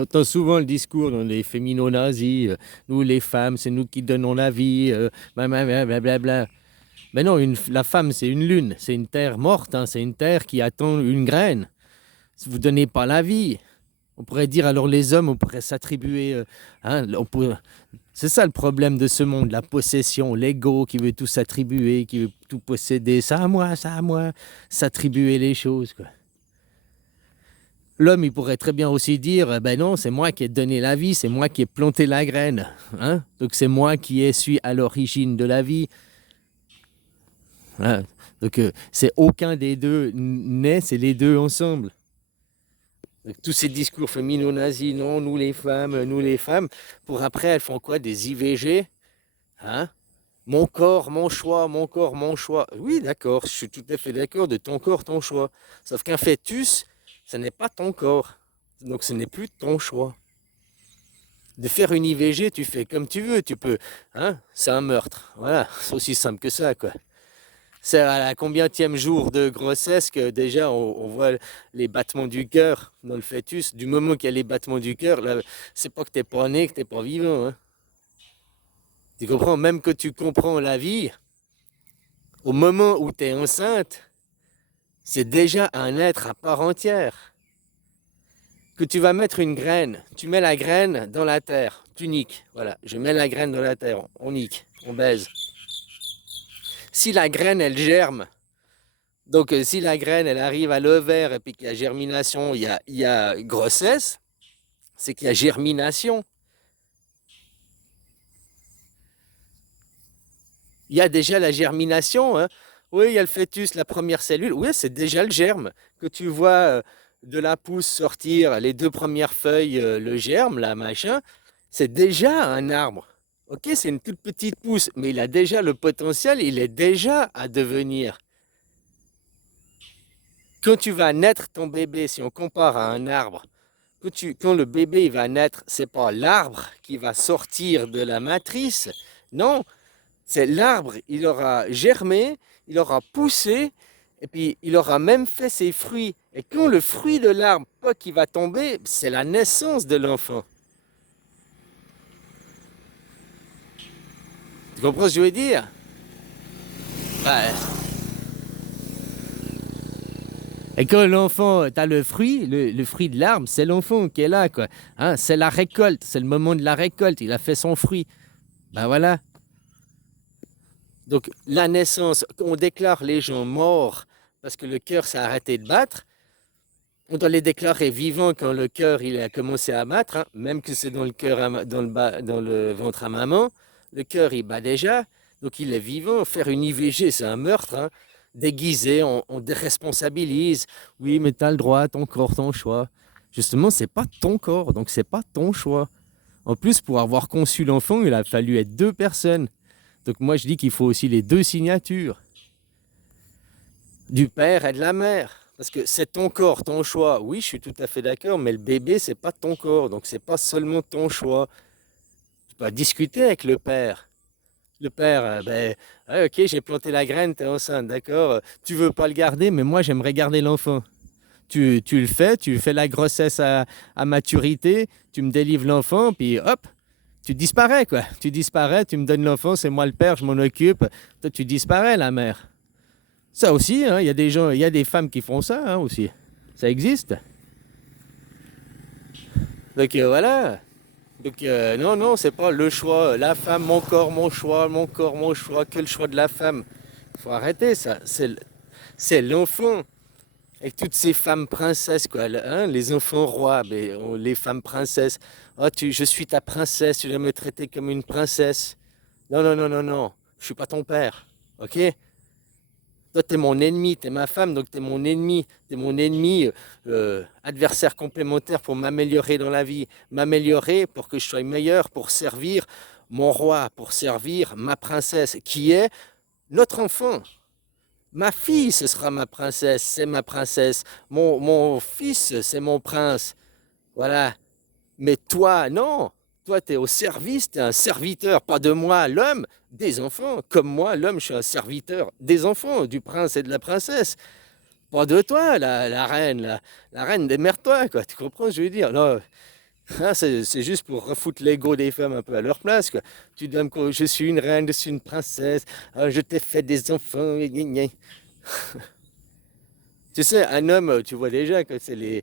J'entends souvent le discours dans les féminonazis, nous les femmes, c'est nous qui donnons la vie, blablabla. Mais non, la femme, c'est une lune, c'est une terre morte, hein, c'est une terre qui attend une graine. Si vous ne donnez pas la vie, on pourrait dire alors les hommes, on pourrait s'attribuer. C'est ça le problème de ce monde, la possession, l'ego qui veut tout s'attribuer, qui veut tout posséder, ça à moi, s'attribuer les choses, quoi. L'homme, il pourrait très bien aussi dire, ben non, c'est moi qui ai donné la vie, c'est moi qui ai planté la graine, hein? Donc c'est moi qui suis à l'origine de la vie. Voilà. Donc c'est aucun des deux naît, c'est les deux ensemble. Donc, tous ces discours fémino-nazis, non, nous les femmes, pour après, elles font quoi? Des IVG, hein? Mon corps, mon choix, mon corps, mon choix. Oui, d'accord, je suis tout à fait d'accord de ton corps, ton choix. Sauf qu'un fœtus, ce n'est pas ton corps. Donc ce n'est plus ton choix. De faire une IVG, tu fais comme tu veux, tu peux. Hein? C'est un meurtre. Voilà, c'est aussi simple que ça, quoi. C'est à la combienième jour de grossesse que déjà on voit les battements du cœur dans le fœtus. Du moment qu'il y a les battements du cœur, là, c'est pas que t'es pas né, que t'es pas vivant, hein. Tu comprends? Même que tu comprends la vie, au moment où tu es enceinte, c'est déjà un être à part entière. Que tu vas mettre une graine, tu mets la graine dans la terre, tu niques. Voilà, je mets la graine dans la terre, on nique, on baise. Si la graine, elle germe, donc si la graine, elle arrive à l'ovaire et puis qu'il y a germination, il y a grossesse, c'est qu'il y a germination. Il y a déjà la germination, hein. Oui, il y a le fœtus, la première cellule. Oui, c'est déjà le germe. Que tu vois de la pousse sortir les deux premières feuilles, le germe, là, machin, c'est déjà un arbre. Ok, c'est une toute petite pousse, mais il a déjà le potentiel, il est déjà à devenir. Quand tu vas naître ton bébé, si on compare à un arbre, quand le bébé il va naître, c'est pas l'arbre qui va sortir de la matrice, non, c'est l'arbre, il aura germé, il aura poussé, et puis il aura même fait ses fruits. Et quand le fruit de l'arbre, pas qui va tomber, c'est la naissance de l'enfant. Tu comprends ce que je veux dire? Ouais. Et quand l'enfant, tu as le fruit, le fruit de l'arbre, c'est l'enfant qui est là, quoi. Hein, c'est la récolte, c'est le moment de la récolte, il a fait son fruit. Ben voilà. Donc la naissance, on déclare les gens morts parce que le cœur s'est arrêté de battre. On doit les déclarer vivants quand le cœur il a commencé à battre, hein, même que c'est dans le cœur, dans le ventre à maman. Le cœur il bat déjà, donc il est vivant. Faire une IVG, c'est un meurtre, hein. Déguisé, on déresponsabilise. Oui, mais tu as le droit, ton corps, ton choix. Justement, c'est pas ton corps, donc c'est pas ton choix. En plus, pour avoir conçu l'enfant, il a fallu être deux personnes. Donc moi, je dis qu'il faut aussi les deux signatures, du père et de la mère. Parce que c'est ton corps, ton choix. Oui, je suis tout à fait d'accord, mais le bébé, c'est pas ton corps. Donc, c'est pas seulement ton choix. Tu peux discuter avec le père. Le père, ah, ok, j'ai planté la graine, t'es enceinte, d'accord. Tu veux pas le garder, mais moi, j'aimerais garder l'enfant. Tu fais la grossesse à maturité, tu me délivres l'enfant, puis hop, tu disparais, quoi. Tu disparais, tu me donnes l'enfant, c'est moi le père, je m'en occupe. Toi, tu disparais, la mère. Ça aussi, hein, il y a des gens, il y a des femmes qui font ça, hein, aussi. Ça existe. Donc voilà. Donc non, non, c'est pas le choix. La femme, mon corps, mon choix, mon corps, mon choix. Que le choix de la femme. Il faut arrêter ça. C'est l'enfant. Et toutes ces femmes princesses, quoi. Hein, les enfants rois, mais les femmes princesses. Oh, je suis ta princesse, tu dois me traiter comme une princesse. Non, non, non, non, non. Je suis pas ton père. Ok? Toi, t'es mon ennemi, t'es ma femme, donc t'es mon ennemi, adversaire complémentaire pour m'améliorer dans la vie, m'améliorer pour que je sois meilleur, pour servir mon roi, pour servir ma princesse, qui est notre enfant. Ma fille, ce sera ma princesse, c'est ma princesse. Mon fils, c'est mon prince. Voilà. Mais toi, non. Toi, tu es au service, tu es un serviteur, pas de moi, l'homme, des enfants. Comme moi, l'homme, je suis un serviteur des enfants, du prince et de la princesse. Pas de toi, la reine, la reine, démerde-toi, quoi. Tu comprends ce que je veux dire? Non, Hein, c'est juste pour refoutre l'ego des femmes un peu à leur place, quoi. Tu dois je suis une reine, je suis une princesse, ah, je t'ai fait des enfants, gna gna. Tu sais, un homme, tu vois déjà que c'est les...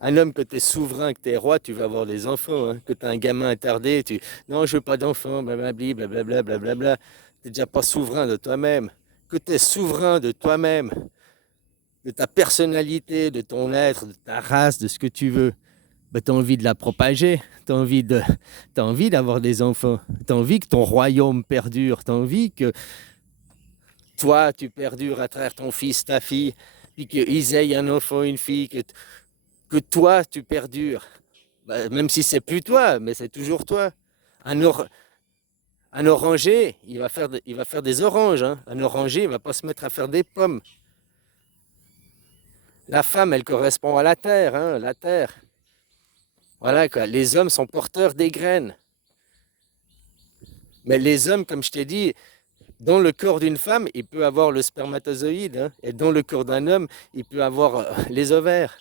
Un homme, que tu es souverain, que tu es roi, tu vas avoir des enfants. Hein. Que tu as un gamin attardé, tu... Non, je veux pas d'enfants, blablabli, blablabla, blablabla. Tu n'es déjà pas souverain de toi-même. Que tu es souverain de toi-même, de ta personnalité, de ton être, de ta race, de ce que tu veux. Bah, tu as envie de la propager, t'as envie d'avoir des enfants, tu as envie que ton royaume perdure, tu as envie que toi, tu perdures à travers ton fils, ta fille, puis qu'ils aient un enfant, une fille, que toi, tu perdures. Bah, même si c'est plus toi, mais c'est toujours toi. Un, or- un oranger, il va faire des oranges. Hein. Un oranger, il va pas se mettre à faire des pommes. La femme, elle correspond à la terre, hein, la terre. Voilà quoi. Les hommes sont porteurs des graines. Mais les hommes, comme je t'ai dit, dans le corps d'une femme, il peut avoir le spermatozoïde. Hein, et dans le corps d'un homme, il peut avoir les ovaires.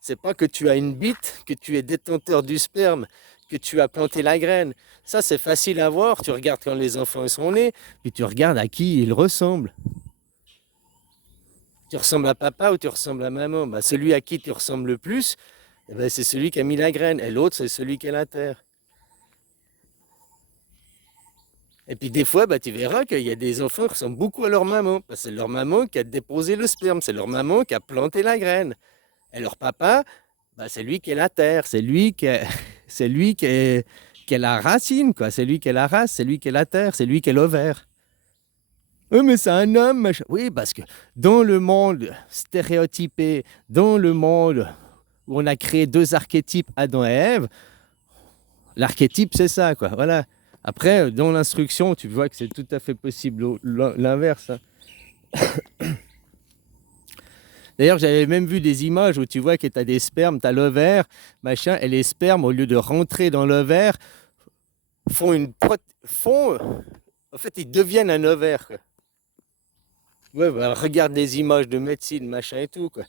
C'est pas que tu as une bite, que tu es détenteur du sperme, que tu as planté la graine. Ça, c'est facile à voir. Tu regardes quand les enfants sont nés, puis tu regardes à qui ils ressemblent. Tu ressembles à papa ou tu ressembles à maman. Bah, celui à qui tu ressembles le plus, eh ben, c'est celui qui a mis la graine. Et l'autre, c'est celui qui a la terre. Et puis des fois, bah, tu verras qu'il y a des enfants qui ressemblent beaucoup à leur maman. Parce que c'est leur maman qui a déposé le sperme, c'est leur maman qui a planté la graine. Et leur papa, bah, c'est lui qui est la terre, c'est lui qui est, c'est lui qui est la racine, quoi. C'est lui qui est la race, c'est lui qui est la terre, c'est lui qui est l'ovaire. Oui, mais c'est un homme, machin. Oui, parce que dans le monde stéréotypé, dans le monde où on a créé deux archétypes, Adam et Ève, l'archétype, c'est ça, quoi. Voilà. Après, dans l'instruction, tu vois que c'est tout à fait possible l'inverse. Hein. D'ailleurs, j'avais même vu des images où tu vois que tu as des spermes, tu as l'ovaire, machin, et les spermes, au lieu de rentrer dans l'ovaire, font, en fait, ils deviennent un ovaire. Quoi. Ouais, bah, regarde les images de médecine, machin et tout. Quoi.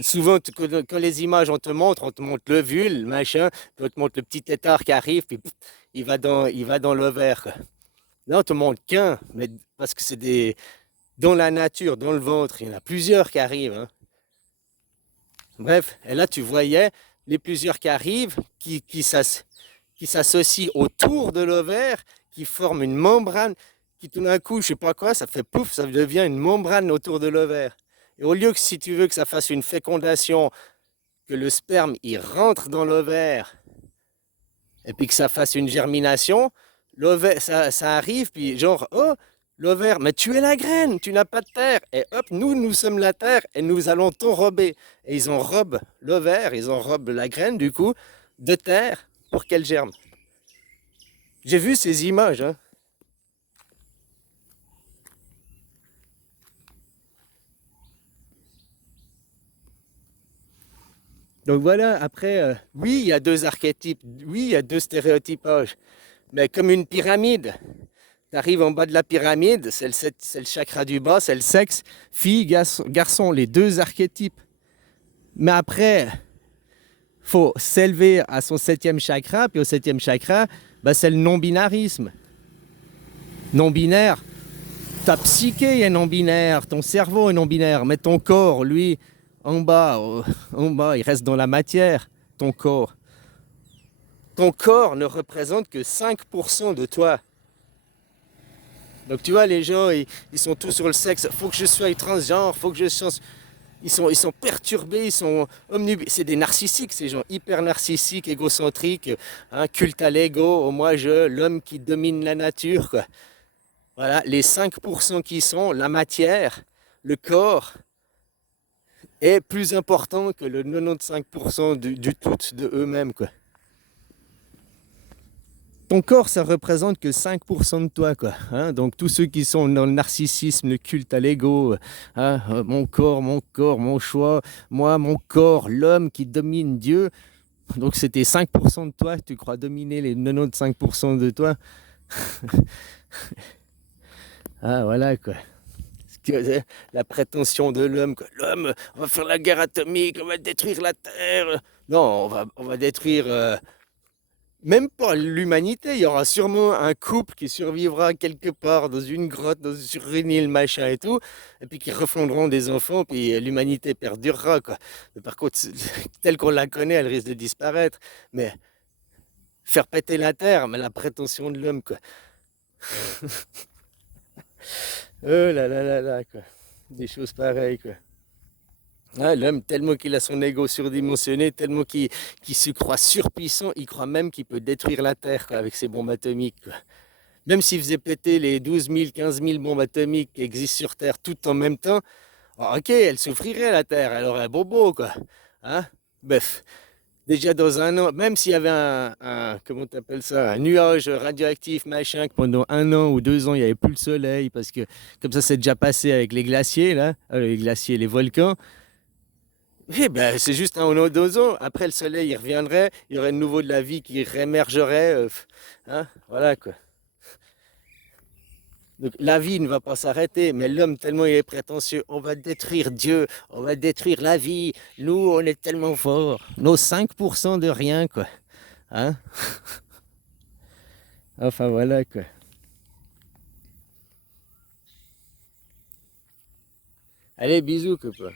Souvent, quand les images, on te montre l'ovule, machin, puis on te montre le petit tétard qui arrive, puis pff, il va dans l'ovaire. Quoi. Là, on te montre qu'un, mais parce que c'est des... Dans la nature, dans le ventre, il y en a plusieurs qui arrivent. Hein. Bref, et là, tu voyais les plusieurs qui arrivent, qui s'associent autour de l'ovaire, qui forment une membrane, qui tout d'un coup, je sais pas quoi, ça fait pouf, ça devient une membrane autour de l'ovaire. Et au lieu que si tu veux que ça fasse une fécondation, que le sperme il rentre dans l'ovaire, et puis que ça fasse une germination, l'ovaire, ça arrive, puis genre, oh, l'ovaire, mais tu es la graine, tu n'as pas de terre. Et hop, nous sommes la terre et nous allons t'enrober. Et ils enrobent l'ovaire, ils enrobent la graine, du coup, de terre pour qu'elle germe. J'ai vu ces images. Hein. Donc voilà, après, oui, il y a deux archétypes, oui, il y a deux stéréotypages, mais comme une pyramide. Tu arrives en bas de la pyramide, c'est le chakra du bas, c'est le sexe, fille, garçon, les deux archétypes. Mais après, faut s'élever à son septième chakra, puis au septième chakra, bah, c'est le non-binarisme. Non-binaire, ta psyché est non-binaire, ton cerveau est non-binaire, mais ton corps, lui, en bas, il reste dans la matière, ton corps. Ton corps ne représente que 5% de toi. Donc tu vois, les gens, ils sont tous sur le sexe. Faut que je sois transgenre, faut que je sois... ils sont perturbés, ils sont omnibus. C'est des narcissiques, ces gens, hyper narcissiques, égocentriques, hein, culte à l'ego, au moi-je, l'homme qui domine la nature. Quoi. Voilà, les 5% qui sont la matière, le corps, est plus important que le 95% du tout de eux-mêmes. Quoi. Ton corps, ça représente que 5% de toi, quoi. Hein. Donc tous ceux qui sont dans le narcissisme, le culte à l'ego, hein, mon choix, moi, mon corps, l'homme qui domine Dieu. Donc c'était 5% de toi, tu crois dominer les 95% de toi. Ah voilà quoi. La prétention de l'homme, quoi. L'homme, on va faire la guerre atomique, on va détruire la Terre. Non, on va détruire même pas l'humanité. Il y aura sûrement un couple qui survivra quelque part dans une grotte, sur une île, machin et tout, et puis qui refondront des enfants, puis l'humanité perdurera, quoi. Mais par contre, telle qu'on la connaît, elle risque de disparaître. Mais faire péter la terre, mais la prétention de l'homme, quoi. Oh là là, quoi. Des choses pareilles, quoi. Ah, l'homme, tellement qu'il a son ego surdimensionné, tellement qu'il se croit surpuissant, il croit même qu'il peut détruire la Terre, quoi, avec ses bombes atomiques, quoi. Même s'il faisait péter les 12 000, 15 000 bombes atomiques qui existent sur Terre tout en même temps, ah, ok, elle souffrirait la Terre, elle aurait un bobo, quoi. Hein? Bref, déjà dans un an, même s'il y avait comment t'appelles ça, un nuage radioactif, machin, que pendant un an ou 2 ans, il n'y avait plus le soleil, parce que comme ça, c'est déjà passé avec les glaciers, là, les glaciers, les volcans. Oui, ben, c'est juste un ou 2 ans. Après, le soleil, il reviendrait, il y aurait de nouveau de la vie qui réémergerait. Hein, voilà quoi. Donc, la vie ne va pas s'arrêter, mais l'homme, tellement il est prétentieux, on va détruire Dieu, on va détruire la vie. Nous, on est tellement forts. Nos 5% de rien, quoi. Hein? Enfin, voilà, quoi. Allez, bisous, copain.